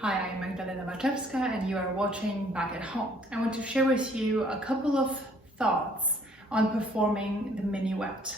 Hi, I'm Magdalena Baczewska and you are watching Bach at Home. I want to share with you a couple of thoughts on performing the minuet.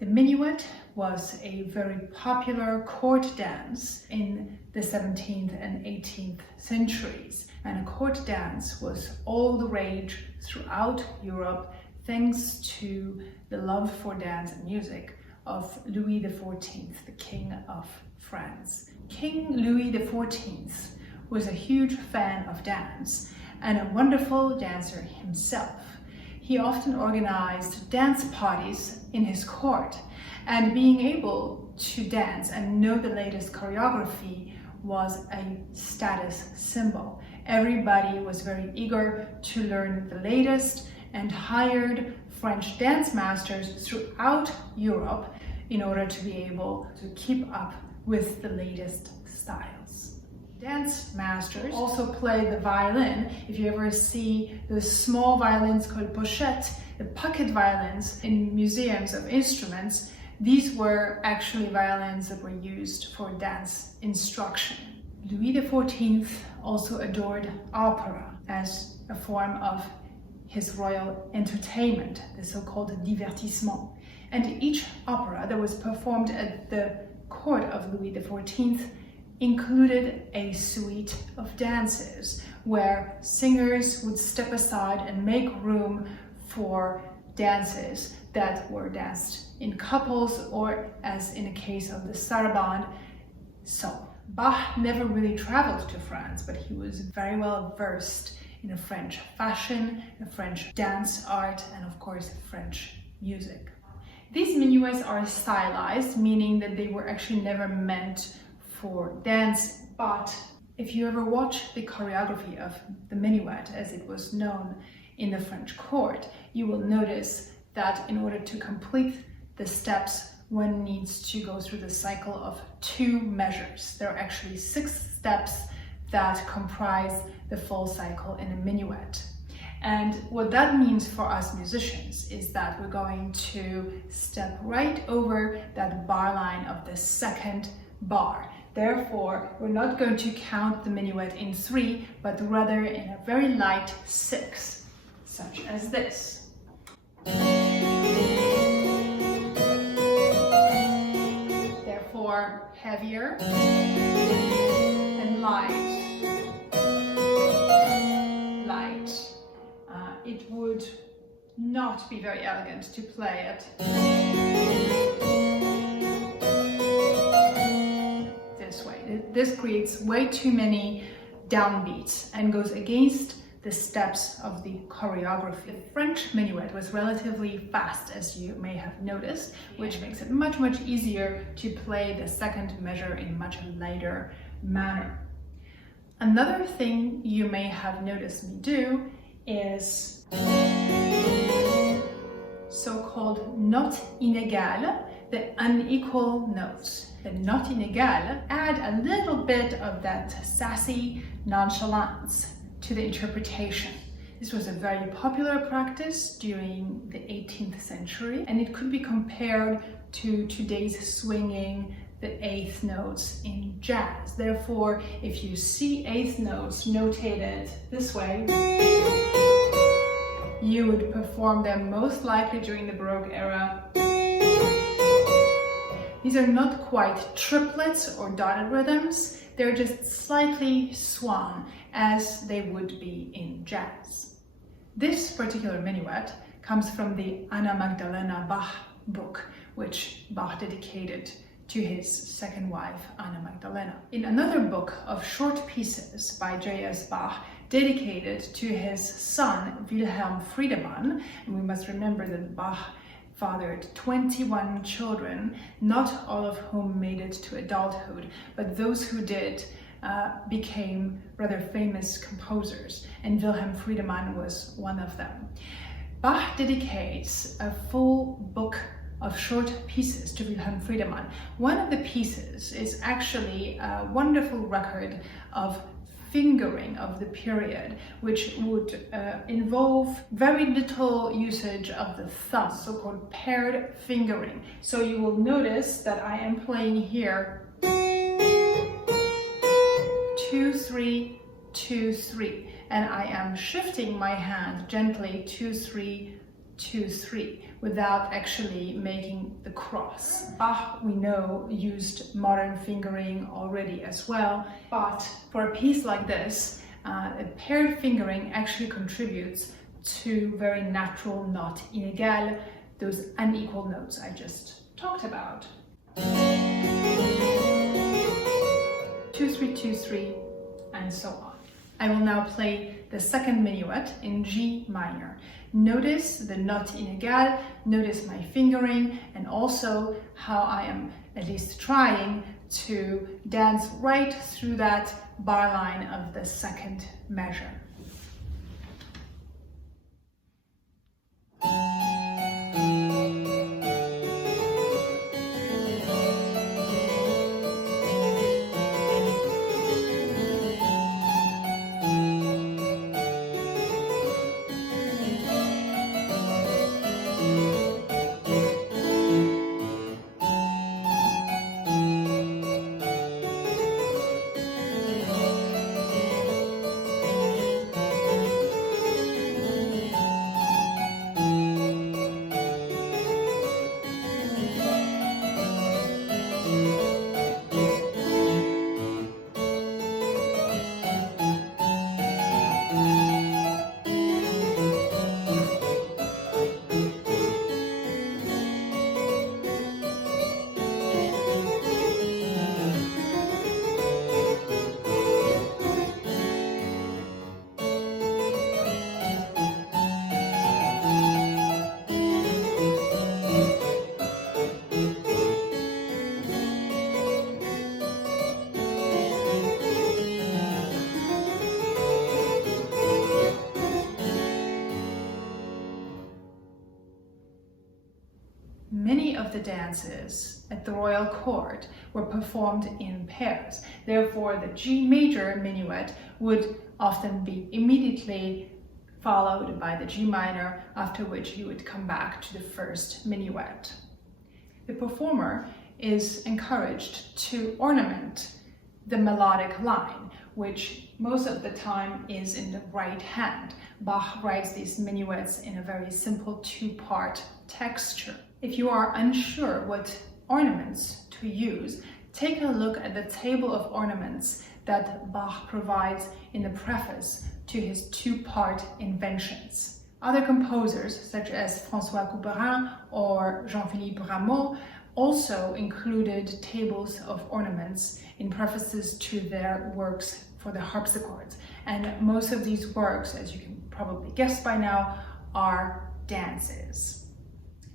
The minuet was a very popular court dance in the 17th and 18th centuries, and a court dance was all the rage throughout Europe thanks to the love for dance and music of Louis XIV, the King of France. King Louis XIV was a huge fan of dance and a wonderful dancer himself. He often organized dance parties in his court, and being able to dance and know the latest choreography was a status symbol. Everybody was very eager to learn the latest and hired French dance masters throughout Europe in order to be able to keep up with the latest styles. Dance masters also play the violin. If you ever see those small violins called pochettes, the pocket violins in museums of instruments, these were actually violins that were used for dance instruction. Louis XIV also adored opera as a form of his royal entertainment, the so-called divertissement. And each opera that was performed at the court of Louis XIV included a suite of dances where singers would step aside and make room for dances that were danced in couples, or as in the case of the sarabande. So Bach never really traveled to France, but he was very well versed in the French fashion, the French dance art, and of course French music. These minuets are stylized, meaning that they were actually never meant for dance, but if you ever watch the choreography of the minuet as it was known in the French court, you will notice that in order to complete the steps, one needs to go through the cycle of 2 measures. There are actually 6 steps that comprise the full cycle in a minuet. And what that means for us musicians is that we're going to step right over that bar line of the second bar. Therefore, we're not going to count the minuet in 3, but rather in a very light 6, such as this. Therefore, heavier and light. Light. It would not be very elegant to play it this way. This creates way too many downbeats and goes against the steps of the choreography. The French minuet was relatively fast, as you may have noticed, which makes it much easier to play the second measure in a much lighter manner. Another thing you may have noticed me do is so-called notes inégales, the unequal notes. The notes inégales add a little bit of that sassy nonchalance to the interpretation. This was a very popular practice during the 18th century, and it could be compared to today's swinging, the eighth notes in jazz. Therefore, if you see eighth notes notated this way, you would perform them most likely during the Baroque era. These are not quite triplets or dotted rhythms, they're just slightly swung as they would be in jazz. This particular minuet comes from the Anna Magdalena Bach book, which Bach dedicated to his second wife, Anna Magdalena. In another book of short pieces by J.S. Bach, dedicated to his son, Wilhelm Friedemann, and we must remember that Bach fathered 21 children, not all of whom made it to adulthood, but those who did became rather famous composers, and Wilhelm Friedemann was one of them. Bach dedicates a full book of short pieces to Wilhelm Friedemann. One of the pieces is actually a wonderful record of fingering of the period, which would involve very little usage of the thumb, so-called paired fingering. So you will notice that I am playing here 2, 3, 2, 3, and I am shifting my hand gently 2, 3, 2, 3, without actually making the cross. Bach, we know, used modern fingering already as well, but for a piece like this, a paired fingering actually contributes to very natural not inégales, those unequal notes I just talked about. 2, 3, 2, 3, and so on. I will now play the second minuet in G minor. Notice the not inégale, notice my fingering, and also how I am at least trying to dance right through that bar line of the second measure. Many of the dances at the royal court were performed in pairs. Therefore, the G major minuet would often be immediately followed by the G minor, after which you would come back to the first minuet. The performer is encouraged to ornament the melodic line, which most of the time is in the right hand. Bach writes these minuets in a very simple two-part texture. If you are unsure what ornaments to use, take a look at the table of ornaments that Bach provides in the preface to his two-part inventions. Other composers, such as François Couperin or Jean-Philippe Rameau, also included tables of ornaments in prefaces to their works for the harpsichords. And most of these works, as you can probably guess by now, are dances.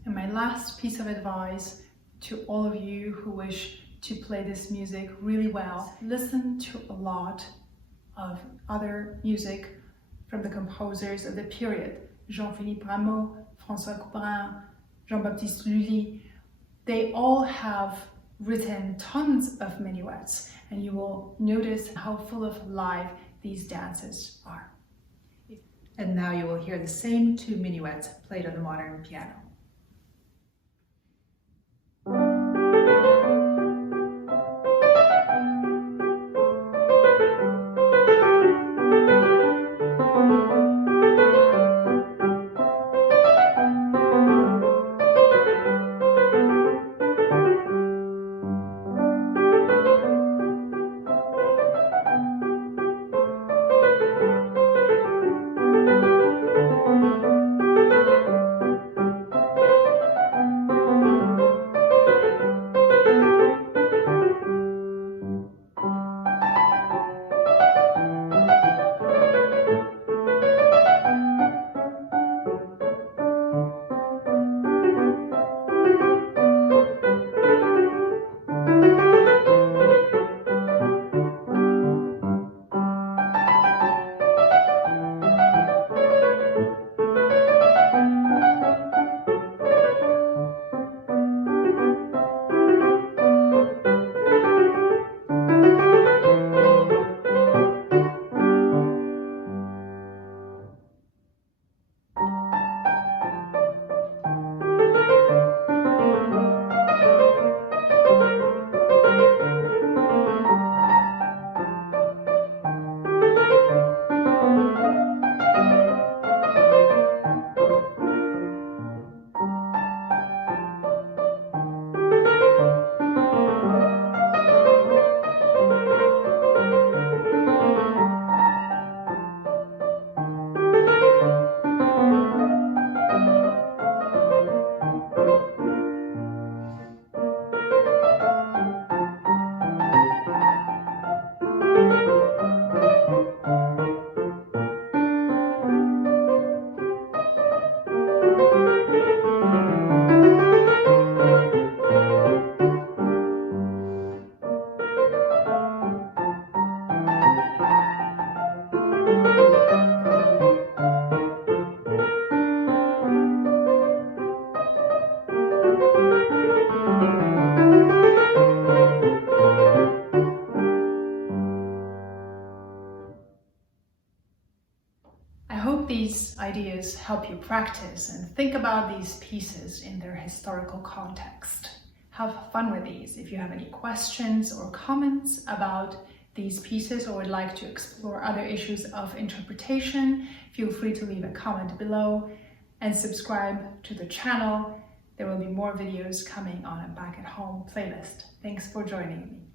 And my last piece of advice to all of you who wish to play this music really well, listen to a lot of other music from the composers of the period. Jean-Philippe Rameau, François Couperin, Jean-Baptiste Lully. They all have written tons of minuets, and you will notice how full of life these dances are. And now you will hear the same two minuets played on the modern piano. these ideas help you practice and think about these pieces in their historical context. Have fun with these. If you have any questions or comments about these pieces or would like to explore other issues of interpretation, feel free to leave a comment below and subscribe to the channel. There will be more videos coming on a Bach at Home playlist. Thanks for joining me.